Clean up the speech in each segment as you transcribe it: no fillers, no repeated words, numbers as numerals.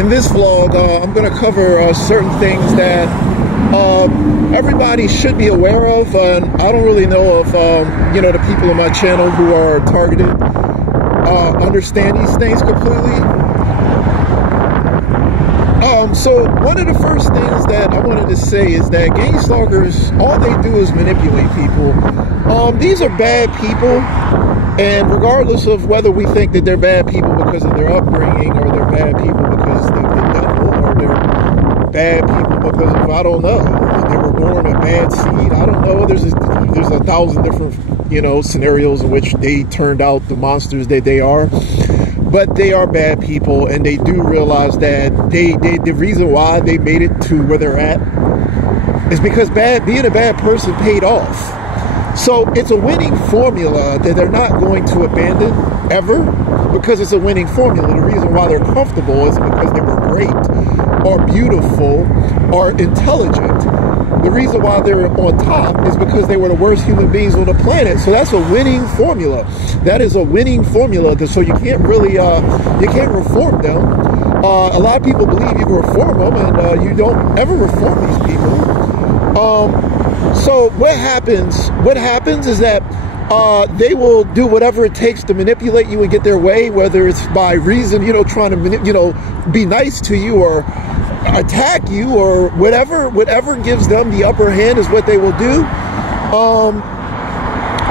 In this vlog, I'm going to cover certain things that everybody should be aware of, and I don't really know if the people on my channel who are targeted understand these things completely. So one of the first things that I wanted to say is that gang stalkers, all they do is manipulate people. These are bad people, and regardless of whether we think that they're bad people because of their upbringing, or they're bad people because they're the devil, or they're bad people because of, I don't know, they were born a bad seed, I don't know, there's a thousand different, scenarios in which they turned out the monsters that they are. But they are bad people, and they do realize that the reason why they made it to where they're at is because being a bad person paid off. So it's a winning formula that they're not going to abandon ever, because it's a winning formula. The reason why they're comfortable is because they were great or beautiful or intelligent. The reason why they're on top is because they were the worst human beings on the planet. So that's a winning formula. That is a winning formula. So you can't really, you can't reform them. A lot of people believe you can reform them, and you don't ever reform these people. So what happens? What happens is that they will do whatever it takes to manipulate you and get their way, whether it's by reason, trying to, be nice to you or attack you, or whatever gives them the upper hand is what they will do.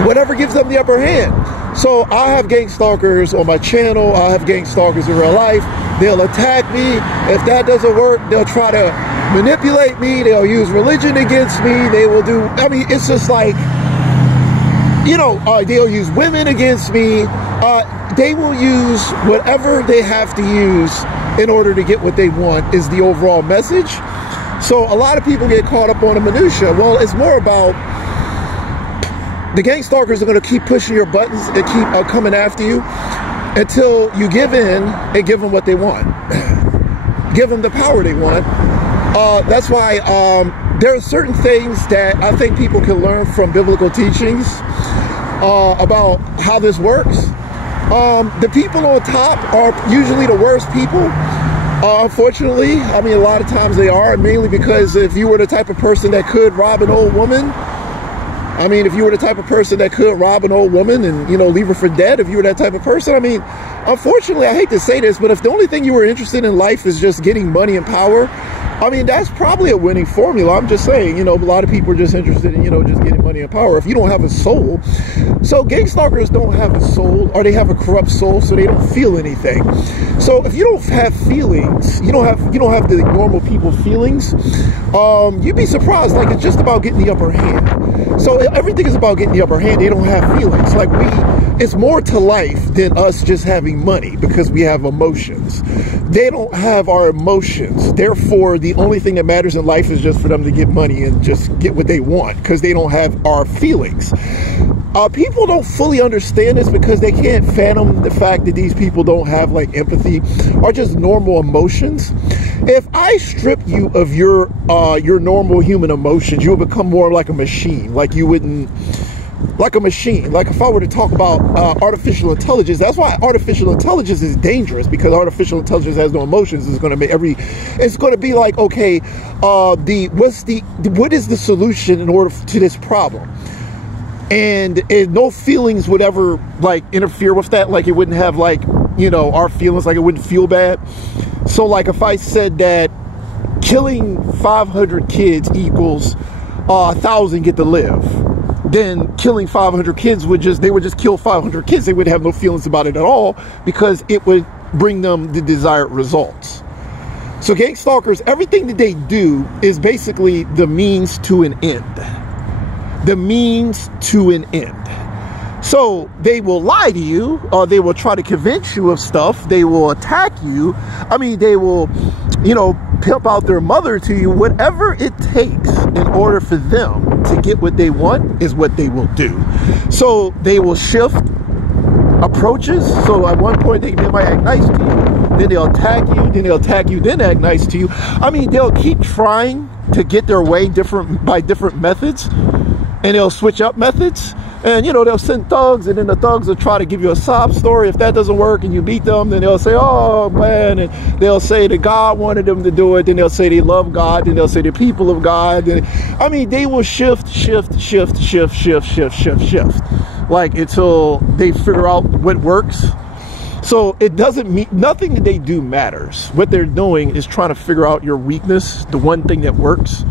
Whatever gives them the upper hand. So I have gang stalkers on my channel. I have gang stalkers in real life. They'll attack me. If that doesn't work, they'll try to manipulate me. They'll use religion against me. They will do, it's just like, they'll use women against me. They will use whatever they have to use in order to get what they want, is the overall message. So a lot of people get caught up on the minutia. Well, it's more about the gang stalkers are going to keep pushing your buttons and keep coming after you until you give in and give them what they want. Give them the power they want. That's why there are certain things that I think people can learn from biblical teachings about how this works. The people on top are usually the worst people. Unfortunately, a lot of times they are, mainly because if you were the type of person that could rob an old woman, if you were the type of person that could rob an old woman and, leave her for dead, if you were that type of person, unfortunately, I hate to say this, but if the only thing you were interested in life is just getting money and power, that's probably a winning formula. I'm just saying, a lot of people are just interested in, just getting money and power. If you don't have a soul, so gang stalkers don't have a soul, or they have a corrupt soul, so they don't feel anything. So if you don't have feelings, you don't have the normal people feelings, you'd be surprised. Like, it's just about getting the upper hand. So everything is about getting the upper hand. They don't have feelings. Like, it's more to life than us just having money, because we have emotions. They don't have our emotions. Therefore, the only thing that matters in life is just for them to get money and just get what they want, because they don't have our feelings. People don't fully understand this because they can't fathom the fact that these people don't have like empathy or just normal emotions. If I strip you of your normal human emotions, you will become more like a machine. Like you wouldn't, like a machine. Like if I were to talk about artificial intelligence, that's why artificial intelligence is dangerous, because artificial intelligence has no emotions. It's going to make it's going to be like, okay, what is the solution in order to this problem? And no feelings would ever like interfere with that. Like it wouldn't have like, our feelings, like it wouldn't feel bad. So like if I said that killing 500 kids equals 1,000 get to live, then killing 500 kids they would just kill 500 kids. They would have no feelings about it at all, because it would bring them the desired results. So gang stalkers, everything that they do is basically the means to an end. The means to an end. So they will lie to you, or they will try to convince you of stuff. They will attack you. They will, pimp out their mother to you. Whatever it takes in order for them to get what they want is what they will do. So they will shift approaches. So at one point they might act nice to you, then they'll attack you, then they'll attack you, then act nice to you. They'll keep trying to get their way by different methods, and they'll switch up methods. And, you know, they'll send thugs, and then the thugs will try to give you a sob story. If that doesn't work and you beat them, then they'll say, oh, man. And they'll say that God wanted them to do it. Then they'll say they love God. Then they'll say the people of God. And, I mean, they will shift, like, until they figure out what works. So it doesn't mean, nothing that they do matters. What they're doing is trying to figure out your weakness, the one thing that works,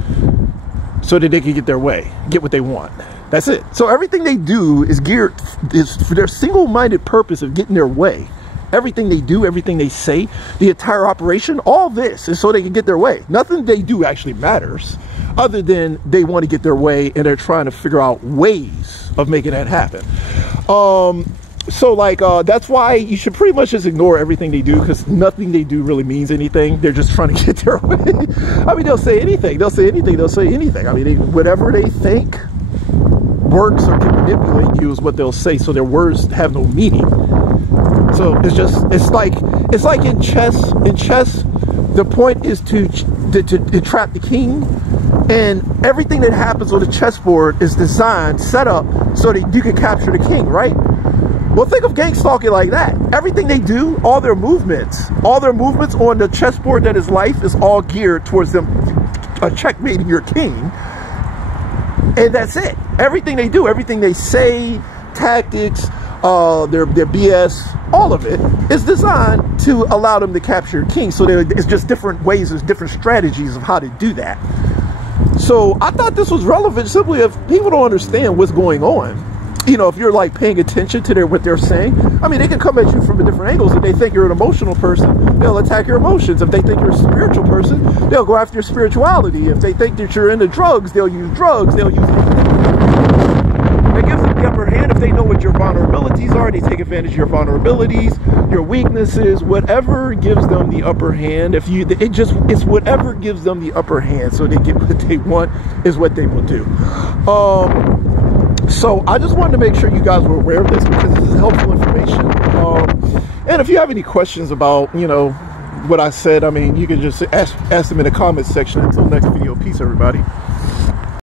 so that they can get their way, get what they want. That's it. So everything they do is geared, is for their single-minded purpose of getting their way. Everything they do, everything they say, the entire operation, all this is so they can get their way. Nothing they do actually matters, other than they want to get their way, and they're trying to figure out ways of making that happen. So like, that's why you should pretty much just ignore everything they do, because nothing they do really means anything. They're just trying to get their way. I mean, they'll say anything. They'll say anything. They'll say anything. I mean, whatever they think works or can manipulate you is what they'll say. So their words have no meaning. So it's like in chess. In chess, the point is to trap the king, and everything that happens on the chessboard is designed, set up so that you can capture the king, right? Well, think of gang-stalking like that. Everything they do, all their movements on the chessboard that is life is all geared towards them checkmating your king. And that's it. Everything they do, everything they say, tactics, their BS, all of it is designed to allow them to capture a king. So it's just different ways, there's different strategies of how to do that. So I thought this was relevant simply if people don't understand what's going on. You know, if you're like paying attention to what they're saying, I mean, they can come at you from different angles. If they think you're an emotional person, they'll attack your emotions. If they think you're a spiritual person, they'll go after your spirituality. If they think that you're into drugs, they'll use drugs. They'll use... It gives them the upper hand. If they know what your vulnerabilities are, they take advantage of your vulnerabilities, your weaknesses, whatever gives them the upper hand. It's whatever gives them the upper hand, so they get what they want is what they will do. So I just wanted to make sure you guys were aware of this, because this is helpful information. And if you have any questions about, you know, what I said, I mean, you can just ask them in the comments section. Until next video, peace, everybody.